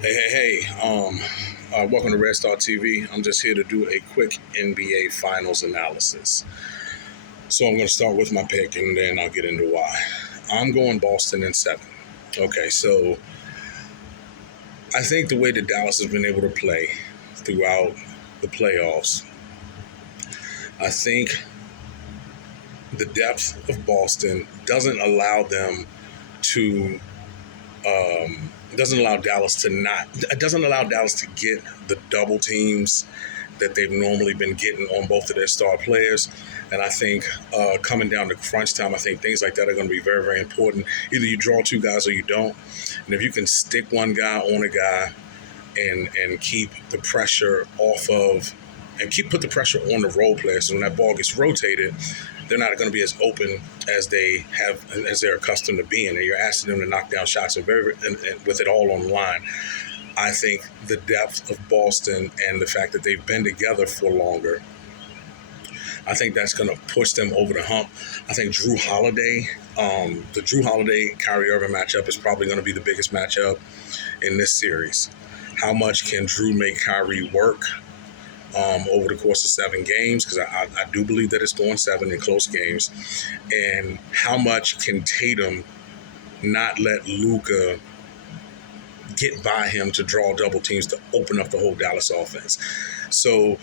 Hey, welcome to Red Star TV. I'm just here to do a quick NBA Finals analysis. So I'm going to start with my pick, and then I'll get into why. I'm going Boston in 7. Okay, so I think the way that Dallas has been able to play throughout the playoffs, I think the depth of Boston doesn't allow them to it doesn't allow Dallas to get the double teams that they've normally been getting on both of their star players. And I think coming down to crunch time, I think things like that are going to be very, very important. Either you draw two guys or you don't. And if you can stick one guy on a guy and keep the pressure off of and put the pressure on the role players, so when that ball gets rotated, they're not going to be as open as they're accustomed to being. And you're asking them to knock down shots and with it all on the line. I think the depth of Boston and the fact that they've been together for longer, I think that's going to push them over the hump. I think the Drew Holiday Kyrie Irving matchup is probably going to be the biggest matchup in this series. How much can Drew make Kyrie work over the course of 7 games? Because I do believe that it's going 7 in close games. And how much can Tatum not let Luka get by him to draw double teams to open up the whole Dallas offense? So,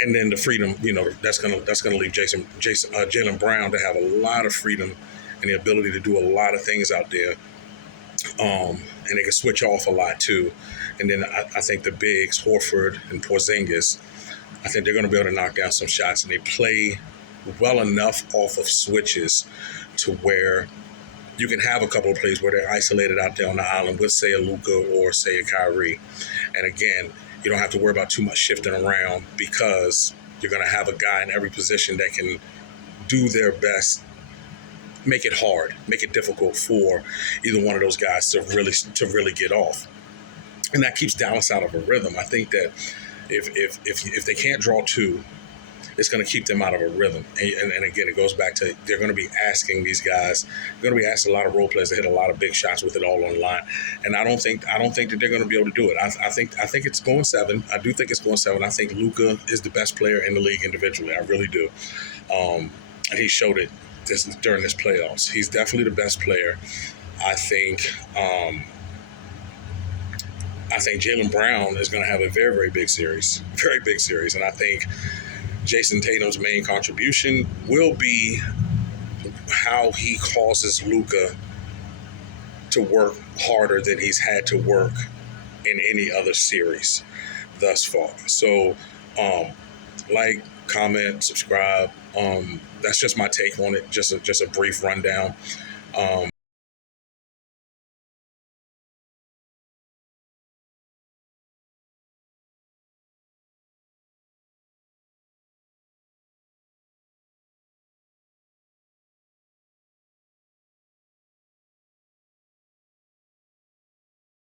and then the freedom, that's gonna leave Jaylen Brown to have a lot of freedom and the ability to do a lot of things out there. And they can switch off a lot too. And then I think the bigs, Horford and Porzingis, I think they're going to be able to knock down some shots, and they play well enough off of switches to where you can have a couple of plays where they're isolated out there on the island with, say, a Luka or, say, a Kyrie. And again, you don't have to worry about too much shifting around because you're going to have a guy in every position that can do their best, make it hard, make it difficult for either one of those guys to really get off. And that keeps Dallas out of a rhythm. I think that if they can't draw two, it's going to keep them out of a rhythm. And again, it goes back to they're going to be asking these guys. They're going to be asking a lot of role players to hit a lot of big shots with it all on the line. And I don't think that they're going to be able to do it. I think it's going 7. I do think it's going 7. I think Luka is the best player in the league individually. I really do. And he showed it during this playoffs. He's definitely the best player. I think Jaylen Brown is going to have a very, very big series. Very big series. And I think Jason Tatum's main contribution will be how he causes Luka to work harder than he's had to work in any other series thus far. So, like, comment, subscribe. That's just my take on it. Just a brief rundown.